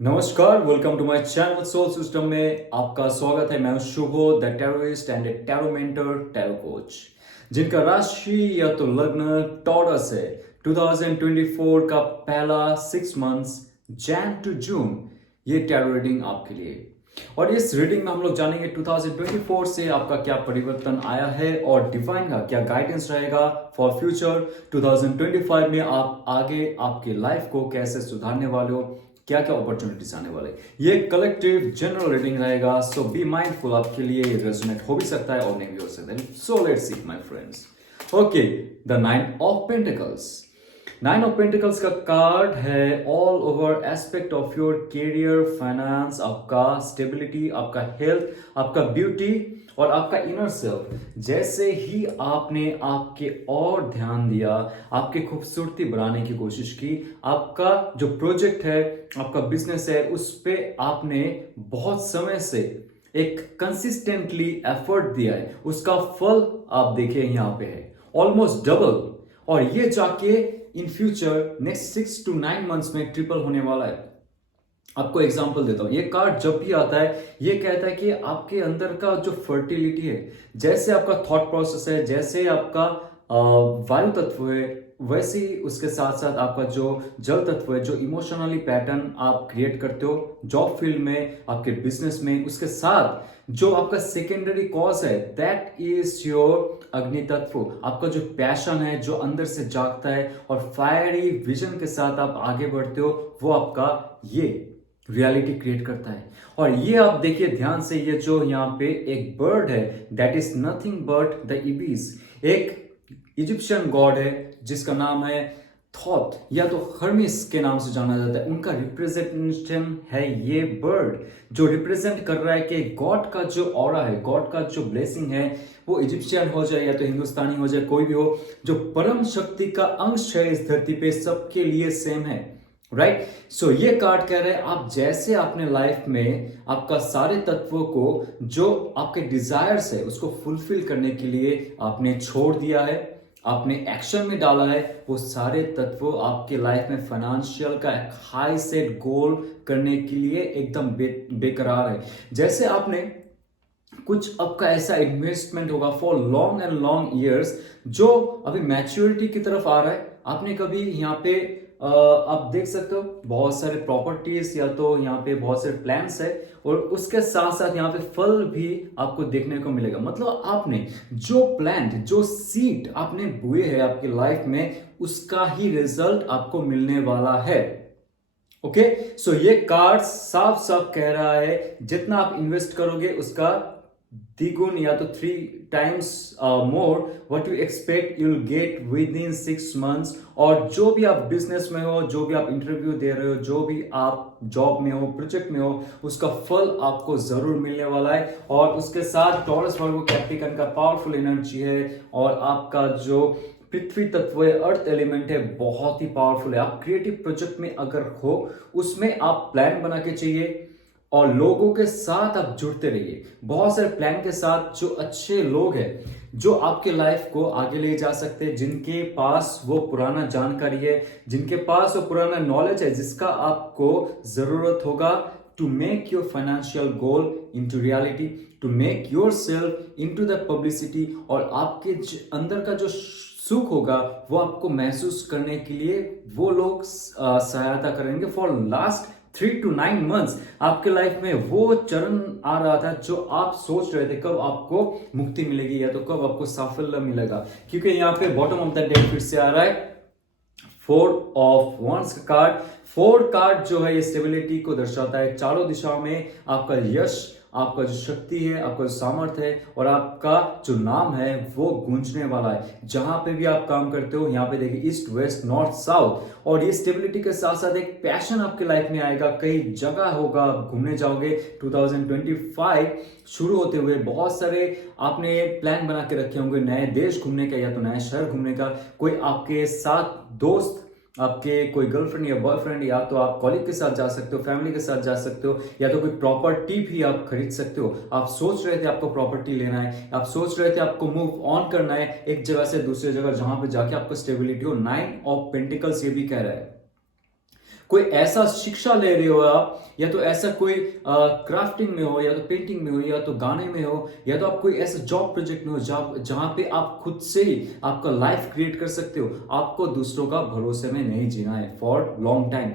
नमस्कार, welcome to my channel soul system में आपका स्वागत है। मैं हूं Shubho the tarotist and a tarot mentor, tarot coach, जिनका राशि या तो लग्न टॉरस है। 2024 का पहला 6 मंथ्स जैन टू जून ये टैरो रीडिंग आपके लिए। और इस रीडिंग में हम लोग जानेंगे 2024 से आपका क्या परिवर्तन आया है और डिवाइन का क्या गाइडेंस रहेगा फॉर फ्यूचर। 2025 में आप आगे आपके लाइफ को कैसे सुधारने वाले हो, क्या क्या अपॉर्चुनिटीज आने वाले। ये कलेक्टिव जनरल रीडिंग रहेगा, सो बी माइंडफुल। आपके लिए रेजोनेट हो भी सकता है और नहीं भी हो सकता है। So let's see my friends. Okay, the 9 of pentacles. 9 of pentacles का कार्ड है all over aspect of your career, finance, आपका स्टेबिलिटी, आपका हेल्थ, आपका ब्यूटी और आपका इनर सेल्फ। जैसे ही आपने आपके और ध्यान दिया, आपकी खूबसूरती बढ़ाने की कोशिश की, आपका जो प्रोजेक्ट है, आपका बिजनेस है, उस पे आपने बहुत समय से एक कंसिस्टेंटली एफर्ट दिया है, उसका फल आप देखिए यहाँ पे है ऑलमोस्ट डबल। और ये जाके in future next 6 to 9 months में ट्रिपल होने वाला है। आपको एग्जांपल देता हूं, ये कार्ड जब भी आता है ये कहता है कि आपके अंदर का जो फर्टिलिटी है, जैसे आपका थॉट प्रोसेस है, जैसे आपका वायु तत्व है, वैसे ही उसके साथ साथ आपका जो जल तत्व है, जो इमोशनली पैटर्न आप क्रिएट करते हो जॉब फील्ड में, आपके बिजनेस में, उसके साथ जो आपका सेकेंडरी कॉज है दैट इज योर अग्नि तत्व। आपका जो पैशन है, जो अंदर से जागता है और फायरी विजन के साथ आप आगे बढ़ते हो, वो आपका ये रियलिटी क्रिएट करता है। और ये आप देखिए ध्यान से, ये जो यहाँ पे एक बर्ड है that is nothing but the ibis, एक इजिप्शियन गॉड है जिसका नाम है थॉट या तो हर्मिस के नाम से जाना जाता है। उनका रिप्रेजेंटेशन है ये बर्ड, जो रिप्रेजेंट कर रहा है कि गॉड का जो ऑरा है, गॉड का जो ब्लेसिंग है, वो इजिप्शियन हो जाए या तो हिंदुस्तानी हो जाए, कोई भी हो, जो परम शक्ति का अंश है इस धरती पे, सबके लिए सेम है। राइट, सो ये कार्ड कह रहे हैं आप जैसे अपने लाइफ में आपका सारे तत्वों को, जो आपके डिजायर्स है, उसको फुलफिल करने के लिए आपने छोड़ दिया है, आपने एक्शन में डाला है, वो सारे तत्व आपके लाइफ में फाइनेंशियल का एक हाई सेट गोल करने के लिए एकदम बेकरार है। जैसे आपने कुछ आपका ऐसा इन्वेस्टमेंट होगा for long and long years, जो अभी मैच्योरिटी की तरफ आ रहा है। आपने कभी यहाँ पे आप देख सकते हो बहुत सारे प्रॉपर्टीज या तो यहाँ पे बहुत सारे प्लान्स है, और उसके साथ साथ यहाँ पे फल भी आपको देखने को मिलेगा। मतलब आपने जो प्लांट, जो सीड आपने बोए हैं आपकी लाइफ में, उसका ही रिजल्ट आपको मिलने वाला है। ओके, सो ये कार्ड साफ साफ कह रहा है जितना आप इन्वेस्ट करोगे उसका द्विगुण या तो 3 times more what you expect you will get with in 6 months. और जो भी आप बिजनेस में हो, जो भी आप इंटरव्यू दे रहे हो, जो भी आप जॉब में हो, प्रोजेक्ट में हो, उसका फल आपको जरूर मिलने वाला है। और उसके साथ टॉरस वर्गो कैप्रिकॉर्न का पावरफुल एनर्जी है, और आपका जो पृथ्वी तत्व है, अर्थ एलिमेंट है, बहुत ही पावरफुल है। आप क्रिएटिव प्रोजेक्ट में अगर हो, उसमें आप प्लान बना के चाहिए और लोगों के साथ आप जुड़ते रहिए, बहुत सारे प्लान के साथ। जो अच्छे लोग हैं, जो आपके लाइफ को आगे ले जा सकते हैं, जिनके पास वो पुराना जानकारी है, जिनके पास वो पुराना नॉलेज है, जिसका आपको जरूरत होगा to make your financial goal into reality, to make yourself into the publicity. और आपके अंदर का जो सुख होगा वो आपको महसूस करने के लिए वो लोग सहायता करेंगे। फॉर लास्ट 3 to 9 मंथ्स आपके लाइफ में वो चरण आ रहा था जो आप सोच रहे थे कब आपको मुक्ति मिलेगी या तो कब आपको साफल्य मिलेगा, क्योंकि यहाँ पे बॉटम ऑफ द डेक फिर से आ रहा है 4 of Wands का कार्ड। 4 कार्ड जो है ये स्टेबिलिटी को दर्शाता है, चारों दिशाओं में आपका यश, आपका जो शक्ति है, आपका जो सामर्थ्य है, और आपका जो नाम है वो गूंजने वाला है जहां पे भी आप काम करते हो। यहाँ पे देखिए ईस्ट, वेस्ट, नॉर्थ, साउथ। और ये स्टेबिलिटी के साथ साथ एक पैशन आपके लाइफ में आएगा, कई जगह होगा, आप घूमने जाओगे। 2025 शुरू होते हुए बहुत सारे आपने प्लान बना के रखे होंगे, नए देश घूमने का या तो नए शहर घूमने का। कोई आपके साथ दोस्त, आपके कोई गर्लफ्रेंड या बॉयफ्रेंड, या तो आप कॉलीग के साथ जा सकते हो, फैमिली के साथ जा सकते हो, या तो कोई प्रॉपर्टी भी आप खरीद सकते हो। आप सोच रहे थे आपको प्रॉपर्टी लेना है, आप सोच रहे थे आपको मूव ऑन करना है एक जगह से दूसरी जगह, जहां पे जाके आपको स्टेबिलिटी हो। 9 of Pentacles ये भी कह रहा है कोई ऐसा शिक्षा ले रहे हो आप, या तो ऐसा कोई क्राफ्टिंग में हो, या तो पेंटिंग में हो, या तो गाने में हो, या तो आप कोई ऐसा जॉब प्रोजेक्ट में हो जहां पे आप खुद से ही आपका लाइफ क्रिएट कर सकते हो। आपको दूसरों का भरोसे में नहीं जीना है फॉर लॉन्ग टाइम।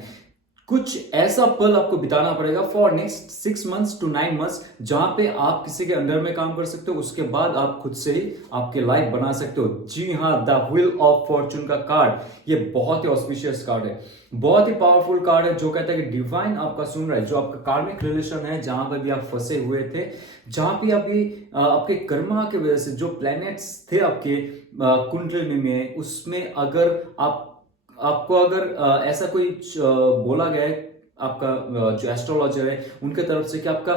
कुछ ऐसा पल आपको बिताना पड़ेगा for next 6 months to 9 months, जहां पे आप किसी के अंडर में काम कर सकते हो, उसके बाद आप खुद से ही आपके लाइफ बना सकते हो। जी हाँ, द व्हील ऑफ फॉर्चून का कार्ड ये बहुत ही ऑस्पिशियस कार्ड है, बहुत ही पावरफुल कार्ड है, जो कहता है कि डिवाइन आपका सुन रहा है। जो आपका कार्मिक रिलेशन है, जहां पर भी आप फंसे हुए थे, जहां पे अभी आपके कर्मा की वजह से जो प्लैनेट्स थे आपके कुंडली में, उसमें अगर आपको अगर ऐसा कोई बोला गया है आपका जो एस्ट्रोलॉजर है उनके तरफ से कि आपका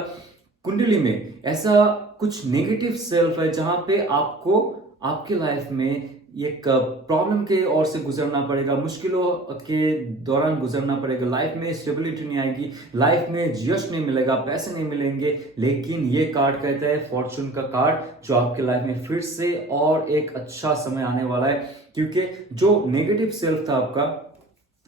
कुंडली में ऐसा कुछ नेगेटिव सेल्फ है, जहां पे आपको आपके लाइफ में एक प्रॉब्लम के ओर से गुजरना पड़ेगा, मुश्किलों के दौरान गुजरना पड़ेगा। लाइफ में स्टेबिलिटी नहीं आएगी, लाइफ में यश नहीं मिलेगा, पैसे नहीं मिलेंगे। लेकिन ये कार्ड कहता है, फॉर्चून का कार्ड, जो आपके लाइफ में फिर से और एक अच्छा समय आने वाला है। क्योंकि जो नेगेटिव सेल्फ था आपका,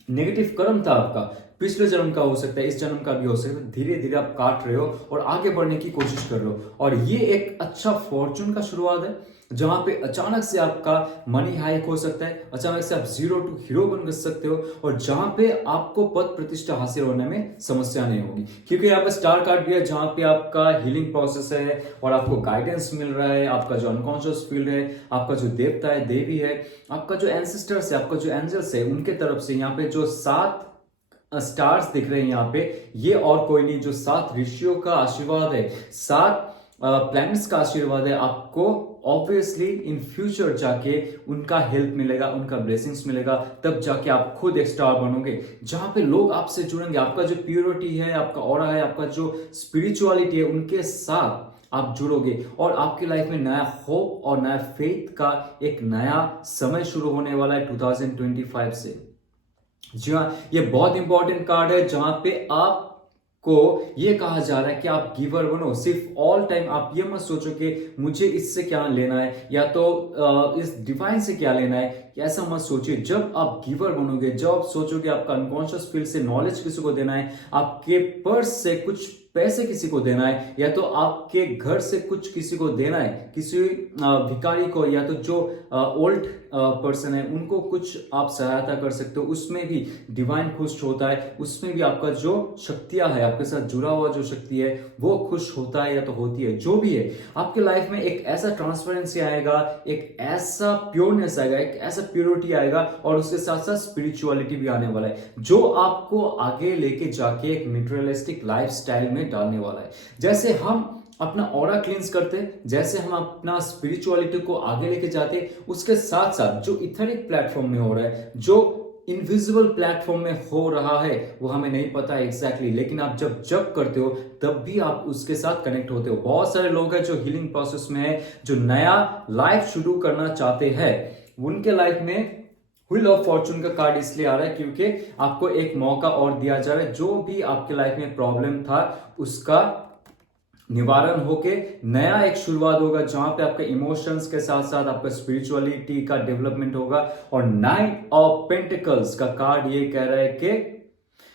नेगेटिव कर्म था आपका, पिछले जन्म का हो सकता है, इस जन्म का भी हो सकता है, धीरे धीरे आप काट रहे हो और आगे बढ़ने की कोशिश कर रहे हो। और ये एक अच्छा फॉर्चून का शुरुआत है, जहां पे अचानक से आपका मनी हाइक हो सकता है, अचानक से आप जीरो टू हीरो बन सकते हो, और जहां पे आपको पद प्रतिष्ठा हासिल होने में समस्या नहीं होगी। क्योंकि यहाँ पे स्टार कार्ड भी है, जहां पे आपका हीलिंग प्रोसेस है और आपको गाइडेंस मिल रहा है। आपका जो अनकॉन्शियस फील्ड है, आपका जो देवता है, देवी है, आपका जो एंसेस्टर्स है, आपका जो एंजल्स है, उनके तरफ से यहाँ पे जो 7 स्टार्स दिख रहे हैं यहाँ पे, ये और कोई नहीं, जो 7 ऋषियों का आशीर्वाद है, 7 प्लैनेट्स का आशीर्वाद है। आपको ऑब्वियसली इन फ्यूचर जाके उनका हेल्प मिलेगा, उनका ब्लेसिंग्स मिलेगा, तब जाके आप खुद एक स्टार बनोगे, जहां पे लोग आपसे जुड़ेंगे। आपका जो प्योरिटी है, आपका ऑरा है, आपका जो स्पिरिचुअलिटी है, उनके साथ आप जुड़ोगे और आपकी लाइफ में नया होप और नया फेथ का एक नया समय शुरू होने वाला है 2025 से। जी हाँ, ये बहुत इंपॉर्टेंट कार्ड है, जहां पे आपको ये कहा जा रहा है कि आप गिवर बनो। सिर्फ ऑल टाइम आप ये मत सोचो कि मुझे इससे क्या लेना है, या तो इस डिवाइन से क्या लेना है, ऐसा मत सोचिए। जब आप गिवर बनोगे, जब आप सोचोगे आपका अनकॉन्शियस फील्ड से नॉलेज किसी को देना है, आपके पर्स से कुछ पैसे किसी को देना है, या तो आपके घर से कुछ किसी को देना है, किसी भिखारी को, या तो जो ओल्ड पर्सन है उनको कुछ आप सहायता कर सकते हो, उसमें भी डिवाइन खुश होता है। उसमें भी आपका जो शक्तियां है, आपके साथ जुड़ा हुआ जो शक्ति है, वो खुश होता है या तो होती है। जो भी है, आपके लाइफ में एक ऐसा ट्रांसपेरेंसी आएगा, एक ऐसा प्योरनेस आएगा, एक ऐसा प्योरिटी आएगा, और उसके साथ साथ स्पिरिचुअलिटी भी आने वाला है, जो आपको आगे लेके जाके एक मटेरियलिस्टिक लाइफस्टाइल में डालने वाला है। जैसे हम अपना ऑरा क्लींस करते, जैसे हम अपना स्पिरिचुअलिटी को आगे लेके जाते, उसके साथ साथ जो इथेरिक प्लेटफॉर्म में हो रहा है, जो इनविजिबल प्लेटफॉर्म में हो रहा है, वो हमें नहीं पता है एग्जैक्टली, लेकिन आप जब करते हो तब भी आप उसके साथ कनेक्ट होते हो। बहुत सारे लोग हैं जो हीलिंग प्रोसेस में है, जो नया लाइफ शुरू करना चाहते हैं, उनके लाइफ में व्हील ऑफ फॉर्चून का कार्ड इसलिए आ रहा है क्योंकि आपको एक मौका और दिया जा रहा है। जो भी आपके लाइफ में प्रॉब्लम था, उसका निवारण होके नया एक शुरुआत होगा, जहां पे आपके इमोशंस के साथ साथ आपका स्पिरिचुअलिटी का डेवलपमेंट होगा। और 9 ऑफ पेंटिकल्स का कार्ड ये कह रहा है कि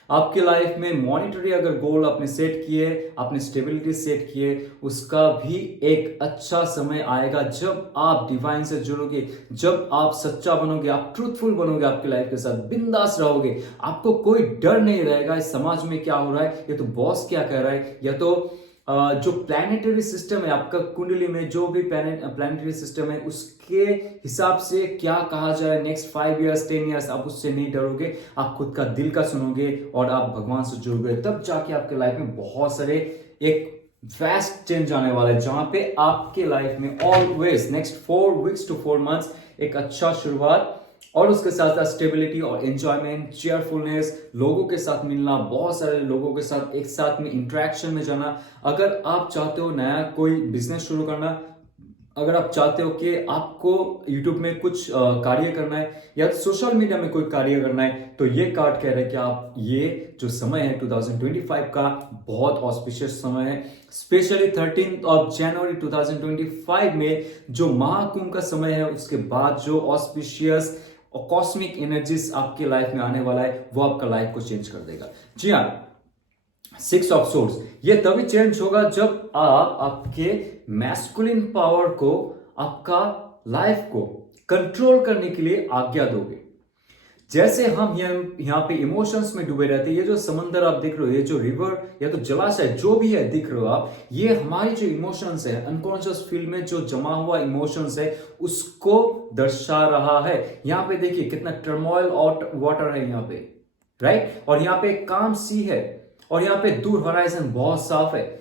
आपकी लाइफ में मॉनिटरी अगर गोल आपने सेट किए, आपने स्टेबिलिटी सेट किए, उसका भी एक अच्छा समय आएगा जब आप डिवाइन से जुड़ोगे, जब आप सच्चा बनोगे, आप ट्रूथफुल बनोगे, आपकी लाइफ के साथ बिंदास रहोगे। आपको कोई डर नहीं रहेगा इस समाज में क्या हो रहा है, या तो बॉस क्या कह रहा है, या तो जो प्लैनेटरी सिस्टम है आपका कुंडली में, जो भी प्लैनेटरी सिस्टम है, उसके हिसाब से क्या कहा जा रहा है नेक्स्ट 5 इयर्स 10 इयर्स, आप उससे नहीं डरोगे। आप खुद का दिल का सुनोगे और आप भगवान से जुड़ोगे, तब जाके आपके लाइफ में बहुत सारे एक फास्ट चेंज आने वाला है, जहां पे आपके लाइफ में always next 4 weeks to 4 months एक अच्छा शुरुआत, और उसके साथ साथ स्टेबिलिटी और एंजॉयमेंट, चेयरफुलनेस, लोगों के साथ मिलना, बहुत सारे लोगों के साथ एक साथ में इंटरेक्शन में जाना। अगर आप चाहते हो नया कोई बिजनेस शुरू करना, अगर आप चाहते हो कि आपको YouTube में कुछ कार्य करना है, या सोशल मीडिया में कोई कार्य करना है, तो ये कार्ड कह रहे हैं कि आप ये जो समय है 2025 का बहुत ऑस्पिशियस समय है। स्पेशली 13 जनवरी 2025 में जो महाकुंभ का समय है, उसके बाद जो ऑस्पिशियस और कॉस्मिक एनर्जीज आपकी लाइफ में आने वाला है, वो आपका लाइफ को चेंज कर देगा। जी हाँ, 6 ऑफ सोर्स ये तभी चेंज होगा जब आप आपके मैस्कुलिन पावर को, आपका लाइफ को कंट्रोल करने के लिए आज्ञा दोगे। जैसे हम यहाँ पे इमोशंस में डूबे रहते हैं, ये जो समंदर आप देख रहे हो, ये जो रिवर या तो जलाशय जो भी है दिख रहे हो आप, ये हमारी जो इमोशंस है, अनकॉन्शियस फील्ड में जो जमा हुआ इमोशंस है उसको दर्शा रहा है। यहाँ पे देखिए कितना टर्मोइल और वाटर है यहाँ पे, राइट। और यहाँ पे काम सी है, और यहाँ पे दूर होराइजन बहुत साफ है।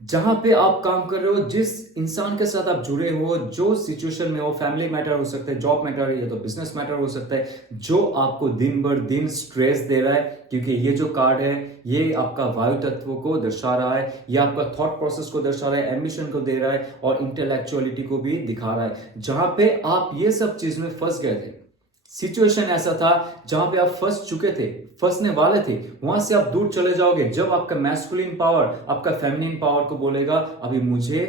जहां पे आप काम कर रहे हो, जिस इंसान के साथ आप जुड़े हो, जो सिचुएशन में हो, फैमिली मैटर हो सकता है, जॉब मैटर है, या तो बिजनेस मैटर हो सकता है, जो आपको दिन भर दिन स्ट्रेस दे रहा है, क्योंकि ये जो कार्ड है ये आपका वायु तत्व को दर्शा रहा है, ये आपका थॉट प्रोसेस को दर्शा रहा है, एम्बिशन को दे रहा है और इंटेलेक्चुअलिटी को भी दिखा रहा है। जहां पे आप ये सब चीज में फंस गए थे, सिचुएशन ऐसा था जहां पे आप फंस चुके थे, फंसने वाले थे, वहां से आप दूर चले जाओगे जब आपका मैस्कुलिन पावर, आपका फेमिनिन पावर को बोलेगा अभी मुझे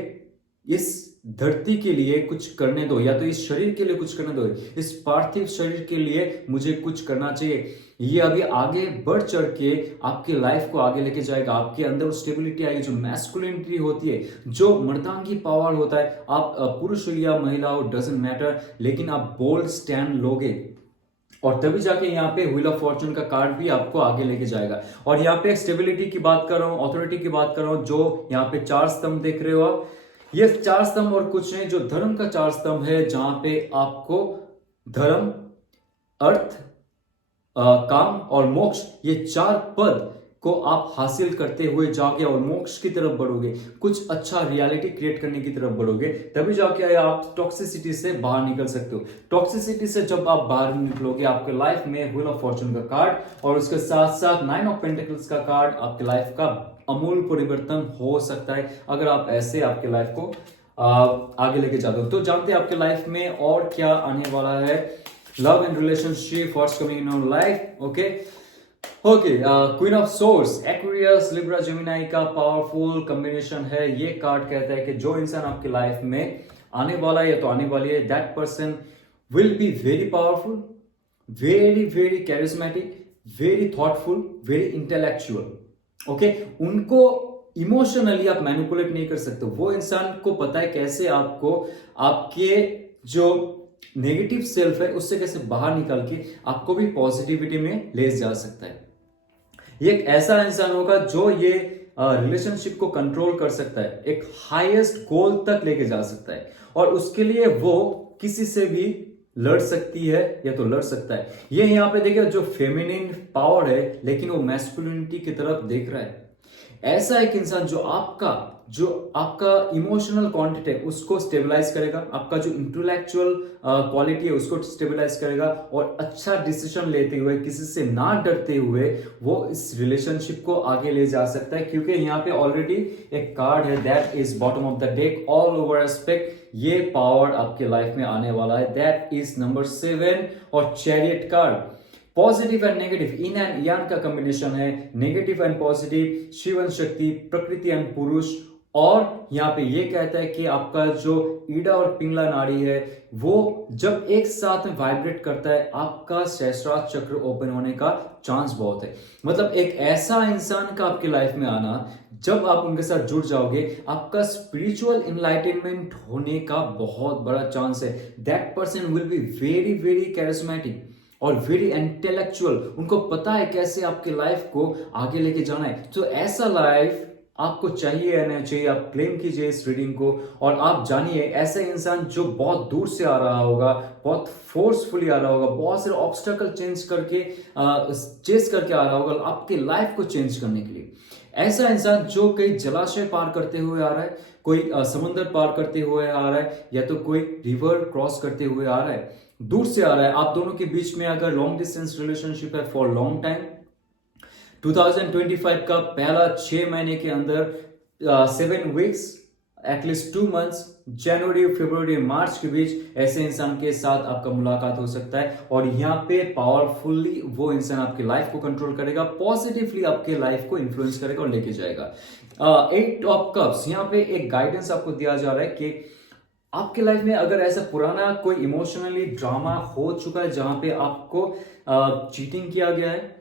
इस धरती के लिए कुछ करने दो, या तो इस शरीर के लिए कुछ करने दो, इस पार्थिव शरीर के लिए मुझे कुछ करना चाहिए। ये अभी आगे बढ़ चढ़ के आपकी लाइफ को आगे लेके जाएगा। आपके अंदर स्टेबिलिटी आएगी, जो मैस्कुलिनिटी होती है, जो मर्दांगी पावर होता है, आप पुरुष हो या महिला हो डजंट मैटर, लेकिन आप बोल्ड स्टैंड लोगे और तभी जाके यहाँ पे व्हील ऑफ फॉर्चून का कार्ड भी आपको आगे लेके जाएगा। और यहाँ पे स्टेबिलिटी की बात कर रहा हूँ, अथॉरिटी की बात कर रहा हूँ, जो यहाँ पे 4 स्तंभ देख रहे हो आप, ये 4 स्तंभ और कुछ नहीं, जो धर्म का 4 स्तंभ है, जहां पे आपको धर्म, अर्थ, काम और मोक्ष, ये 4 पद को आप हासिल करते हुए जाओगे और मोक्ष की तरफ बढ़ोगे, कुछ अच्छा रियलिटी क्रिएट करने की तरफ बढ़ोगे, तभी जाके आप टॉक्सिसिटी से बाहर निकल सकते हो। टॉक्सिसिटी से जब आप बाहर निकलोगे, आपके लाइफ में व्हील ऑफ फॉर्चून का कार्ड और उसके साथ साथ 9 ऑफ पेंटिकल्स का कार्ड आपके लाइफ का अमूल परिवर्तन हो सकता है, अगर आप ऐसे आपके लाइफ को आगे लेके जाते हो। तो जानते हैं आपके लाइफ में और क्या आने वाला है। Love and relationship, what's coming in your life, okay. Queen of source, Aquarius, Libra, Gemini का पावरफुल कॉम्बिनेशन है। ये कार्ड कहता है कि जो इंसान आपकी लाइफ में आने वाला है या तो आने वाली है, that person will be very powerful, very very charismatic, very thoughtful, very intellectual, okay. उनको इमोशनली आप मैनिपुलेट नहीं कर सकते। वो इंसान को पता है कैसे आपको आपके जो नेगेटिव सेल्फ है उससे कैसे बाहर निकाल के आपको भी पॉजिटिविटी में ले जा सकता है। ये एक ऐसा इंसान होगा जो ये रिलेशनशिप को कंट्रोल कर सकता है, एक हाईएस्ट गोल तक लेके जा सकता है, और उसके लिए वो किसी से भी लड़ सकती है या तो लड़ सकता है। ये यहाँ पे देखिए जो फेमिनिन पावर है, लेकिन वो मैस्कुलिनिटी की तरफ देख रहा है। ऐसा एक इंसान जो आपका इमोशनल क्वांटिटी है उसको स्टेबलाइज करेगा, आपका जो इंटेलेक्चुअल क्वालिटी है उसको स्टेबलाइज करेगा, और अच्छा डिसीजन लेते हुए, किसी से ना डरते हुए वो इस रिलेशनशिप को आगे ले जा सकता है। क्योंकि यहाँ पे ऑलरेडी एक कार्ड है, that is bottom of the deck, all over aspect. ये पावर आपके लाइफ में आने वाला है, दैट इज नंबर 7 और chariot card. Positive and negative, yin and yang का कॉम्बिनेशन है, negative and positive, Shiva and Shakti, प्रकृति एंड पुरुष। और यहाँ पे ये कहता है कि आपका जो ईडा और पिंगला नाड़ी है वो जब एक साथ में वाइब्रेट करता है, आपका सहस्त्रार चक्र ओपन होने का चांस बहुत है। मतलब एक ऐसा इंसान का आपकी लाइफ में आना, जब आप उनके साथ जुड़ जाओगे, आपका स्पिरिचुअल इनलाइटनमेंट होने का बहुत बड़ा चांस है। That person will be very very charismatic और वेरी इंटेलेक्चुअल। उनको पता है कैसे आपके लाइफ को आगे लेके जाना है। तो ऐसा लाइफ आपको चाहिए या नहीं चाहिए, आप क्लेम कीजिए इस रीडिंग को, और आप जानिए ऐसा इंसान जो बहुत दूर से आ रहा होगा, बहुत फोर्सफुली आ रहा होगा, बहुत सारे ऑब्स्टेकल चेस करके आ रहा होगा आपके लाइफ को चेंज करने के लिए। ऐसा इंसान जो कई जलाशय पार करते हुए आ रहा है, कोई समुद्र पार करते हुए आ रहा है, या तो कोई रिवर क्रॉस करते हुए आ रहा है, दूर से आ रहा है। आप दोनों के बीच में अगर लॉन्ग डिस्टेंस रिलेशनशिप है फॉर लॉन्ग टाइम, 2025 का पहला 6 महीने के अंदर 7 वीक्स, एटलीस्ट 2 मंथ्स, जनवरी, फरवरी, मार्च के बीच ऐसे इंसान के साथ आपका मुलाकात हो सकता है। और यहाँ पे पावरफुली वो इंसान आपकी लाइफ को कंट्रोल करेगा, पॉजिटिवली आपके लाइफ को इन्फ्लुएंस करेगा और लेके जाएगा। 8 ऑफ कप्स, यहाँ पे एक गाइडेंस आपको दिया जा रहा है कि आपके लाइफ में अगर ऐसा पुराना कोई इमोशनली ड्रामा हो चुका है जहां पे आपको चीटिंग किया गया है,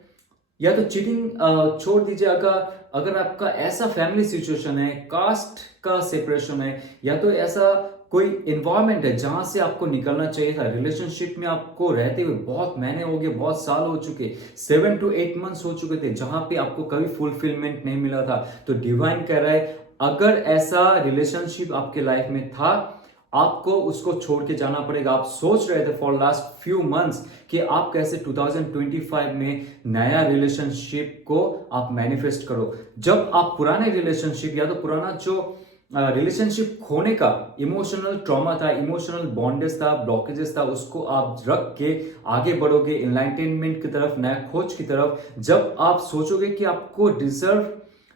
या तो चीटिंग छोड़ दीजिए, अगर आपका ऐसा फैमिली सिचुएशन है, कास्ट का सेपरेशन है, या तो ऐसा कोई एनवायरमेंट है जहां से आपको निकलना चाहिए था, रिलेशनशिप में आपको रहते हुए बहुत महीने हो गए, बहुत साल हो चुके, 7 to 8 मंथ्स हो चुके थे जहां पे आपको कभी फुलफिलमेंट नहीं मिला था, तो डिवाइन कह रहा है अगर ऐसा रिलेशनशिप आपके लाइफ में था, आपको उसको छोड़ के जाना पड़ेगा। आप सोच रहे थे फॉर लास्ट फ्यू मंथ्स कि आप कैसे 2025 में नया रिलेशनशिप को आप मैनिफेस्ट करो। जब आप पुराने रिलेशनशिप या तो पुराना जो रिलेशनशिप खोने का इमोशनल ट्रॉमा था, इमोशनल बॉन्डेज था, ब्लॉकेजेस था, उसको आप रख के आगे बढ़ोगे एनलाइटनमेंट की तरफ, नया खोज की तरफ। जब आप सोचोगे कि आपको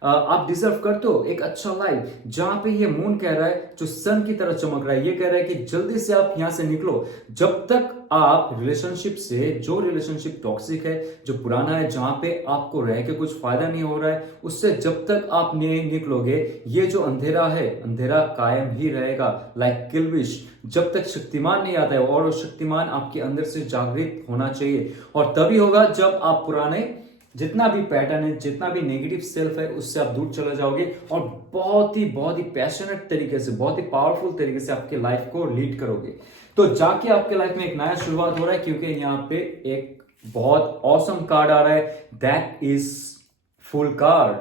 आप डिजर्व करते हो एक अच्छा लाइफ, जहां पे ये मून कह रहा है जो सन की तरह चमक रहा है, ये कह रहा है कि जल्दी से आप यहां से निकलो। जब तक आप रिलेशनशिप से, जो रिलेशनशिप टॉक्सिक है, जो पुराना है, जहां पे आपको रह के कुछ फायदा नहीं हो रहा है, उससे जब तक आप नहीं निकलोगे, ये जो अंधेरा है, अंधेरा कायम ही रहेगा। लाइक किलविश, जब तक शक्तिमान नहीं आता है, और वो शक्तिमान आपके अंदर से जागृत होना चाहिए, और तभी होगा जब आप पुराने जितना भी पैटर्न है, जितना भी नेगेटिव सेल्फ है, उससे आप दूर चले जाओगे और बहुत ही पैशनेट तरीके से, बहुत ही पावरफुल तरीके से आपके लाइफ को लीड करोगे। तो जाके आपके लाइफ में एक नया शुरुआत हो रहा है, क्योंकि यहाँ पे एक बहुत ऑसम कार्ड आ रहा है, दैट इज फुल कार्ड।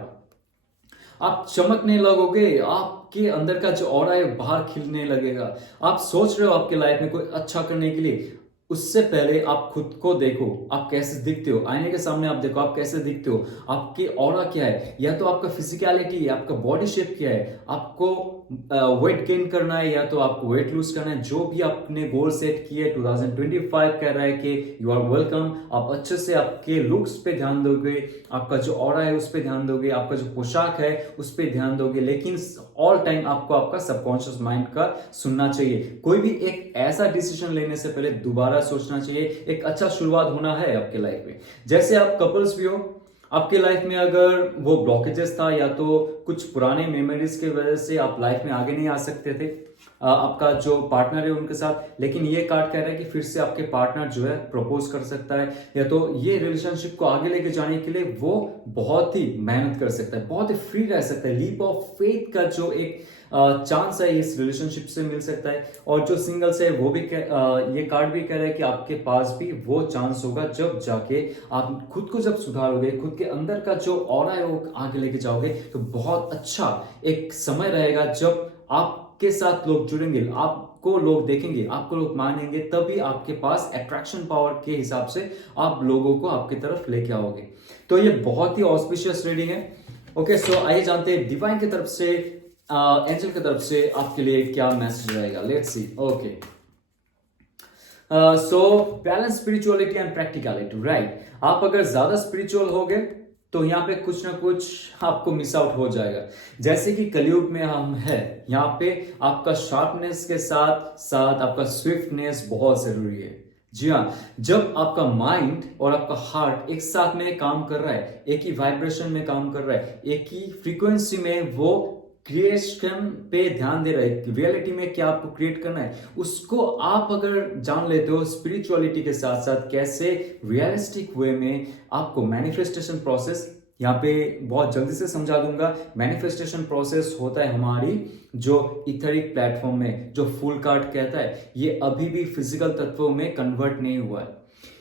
आप चमकने लगोगे, आपके अंदर का जो ऑरा है बाहर खिलने लगेगा। आप सोच रहे हो आपके लाइफ में कोई अच्छा करने के लिए, उससे पहले आप खुद को देखो, आप कैसे दिखते हो, आईने के सामने आप देखो आप कैसे दिखते हो, आपकी ऑरा क्या है, या तो आपका फिजिकलिटी, आपका बॉडी शेप क्या है, आपको वेट गेन करना है या तो आपको वेट लूज करना है, जो भी आपने गोल सेट किए 2025 कह रहा है कि यू आर वेलकम। आप अच्छे से आपके लुक्स पे ध्यान दोगे, आपका जो ऑरा है उस पे ध्यान दोगे, आपका जो पोशाक है उस पे ध्यान दोगे, लेकिन ऑल टाइम आपको आपका सबकॉन्शियस माइंड का सुनना चाहिए। कोई भी एक ऐसा डिसीजन लेने से पहले दोबारा सोचना चाहिए। एक अच्छा शुरुआत होना है आपके लाइफ में। जैसे आप कपल्स भी हो, आपके लाइफ में अगर वो ब्लॉकेजेस था या तो कुछ पुराने मेमोरीज की वजह से आप लाइफ में आगे नहीं आ सकते थे आपका जो पार्टनर है उनके साथ, लेकिन ये कार्ड कह रहा है कि फिर से आपके पार्टनर जो है प्रपोज कर सकता है, या तो ये रिलेशनशिप को आगे लेके जाने के लिए वो बहुत ही मेहनत कर सकता है, बहुत ही फ्री रह सकता है। लीप ऑफ फेथ का जो एक चांस है इस रिलेशनशिप से मिल सकता है। और जो सिंगल्स है वो भी ये कार्ड भी कह रहा है कि आपके पास भी वो चांस होगा जब जाके आप खुद को जब सुधारोगे, खुद के अंदर का जो ऑरा है वो आगे लेके जाओगे, तो बहुत अच्छा एक समय रहेगा जब आपके साथ लोग जुड़ेंगे, आपको लोग देखेंगे, आपको लोग मानेंगे, तभी आपके पास अट्रैक्शन पावर के हिसाब से आप लोगों को आपकी तरफ लेके आओगे। तो ये बहुत ही ऑस्पिशियस रीडिंग है। ओके, सो आइए जानते हैं डिवाइन की तरफ से, एंजल की तरफ से आपके लिए क्या मैसेज रहेगा। Let's see. Okay, so balance spirituality and practicality, right. आप अगर ज्यादा स्पिरिचुअल हो गए तो यहाँ पे कुछ ना कुछ आपको मिस आउट हो जाएगा। जैसे कि कलयुग में हम है, यहाँ पे आपका शार्पनेस के साथ साथ आपका स्विफ्टनेस बहुत जरूरी है। जी हाँ, जब आपका माइंड और आपका हार्ट एक साथ में काम कर रहा है, एक ही वाइब्रेशन में काम कर रहा है, एक ही फ्रीक्वेंसी में वो क्रिएशन पे ध्यान दे रहा है, रियलिटी में क्या आपको क्रिएट करना है, उसको आप अगर जान लेते हो स्पिरिचुअलिटी के साथ साथ कैसे रियलिस्टिक वे में आपको मैनिफेस्टेशन प्रोसेस, यहाँ पे बहुत जल्दी से समझा दूंगा। मैनिफेस्टेशन प्रोसेस होता है हमारी जो इथरिक प्लेटफॉर्म में, जो फुल कार्ड कहता है, ये अभी भी फिजिकल तत्वों में कन्वर्ट नहीं हुआ है।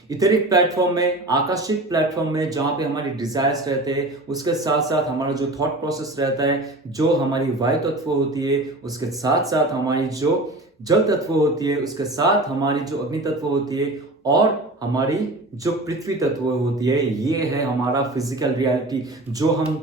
इथेरिक प्लेटफॉर्म में, आकाशिक प्लेटफॉर्म में, जहां पे हमारी डिजायर्स रहते हैं, उसके साथ साथ हमारा जो थॉट प्रोसेस रहता है, जो हमारी वायु तत्व होती है, उसके साथ साथ हमारी जो जल तत्व होती है, उसके साथ हमारी जो अग्नि तत्व होती है, और हमारी जो पृथ्वी तत्व होती है, ये है हमारा फिजिकल रियलिटी, जो हम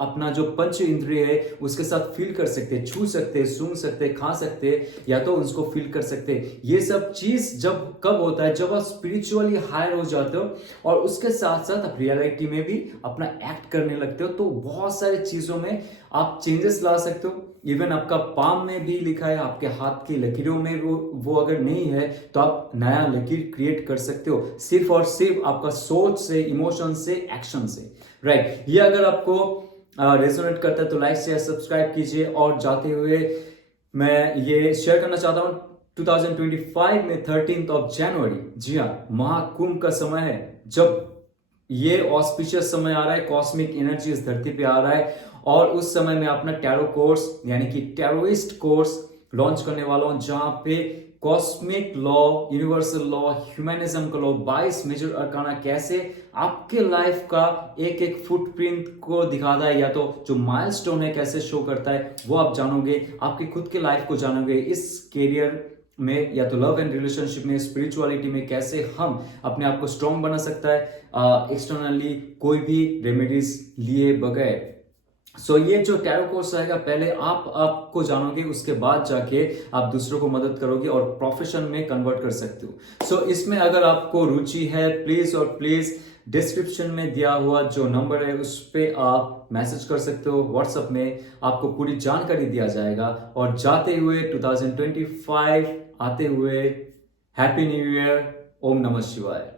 अपना जो पंच इंद्रिय है उसके साथ फील कर सकते हैं, छू सकते हैं, सूंघ सकते हैं, खा सकते हैं, या तो उसको फील कर सकते हैं। ये सब चीज जब कब होता है, जब आप स्पिरिचुअली हायर हो जाते हो और उसके साथ साथ आप रियलिटी में भी अपना एक्ट करने लगते हो, तो बहुत सारी चीजों में आप चेंजेस ला सकते हो। इवन आपका पाम में भी लिखा है, आपके हाथ की लकीरों में वो अगर नहीं है तो आप नया लकीर क्रिएट कर सकते हो, सिर्फ और सिर्फ आपका सोच से, इमोशन से, एक्शन से, राइट। ये अगर आपको रेजोनेट करता है तो लाइक शेयर सब्सक्राइब कीजिए, और जाते हुए मैं ये शेयर करना चाहता हूँ 2025 में 13 जनवरी, जी हाँ, महाकुंभ का समय है, जब ये ऑस्पिशियस समय आ रहा है, कॉस्मिक एनर्जी इस धरती पे आ रहा है, और उस समय मैं अपना टैरो कोर्स यानी कि टैरोइस्ट कोर्स लॉन्च करने वाला हूं, जहां पे cosmic law, universal law, humanism का लॉ, 22 मेजर अरकाना कैसे आपके लाइफ का एक एक फुटप्रिंट को दिखाता है, या तो जो माइलस्टोन है कैसे शो करता है, वो आप जानोगे, आपकी खुद के लाइफ को जानोगे, इस कैरियर में या तो लव एंड रिलेशनशिप में, स्पिरिचुअलिटी में कैसे हम अपने आप को स्ट्रॉन्ग बना सकता है एक्सटर्नली कोई भी रेमेडीज लिए बगैर। सो ये जो टैरो कोर्स रहेगा, पहले आप आपको जानोगे, उसके बाद जाके आप दूसरों को मदद करोगे और प्रोफेशन में कन्वर्ट कर सकते हो। सो इसमें अगर आपको रुचि है, प्लीज और प्लीज डिस्क्रिप्शन में दिया हुआ जो नंबर है उस पे आप मैसेज कर सकते हो, व्हाट्सएप में आपको पूरी जानकारी दिया जाएगा। और जाते हुए 2025 आते हुए हैप्पी न्यू ईयर, ओम नमः शिवाय।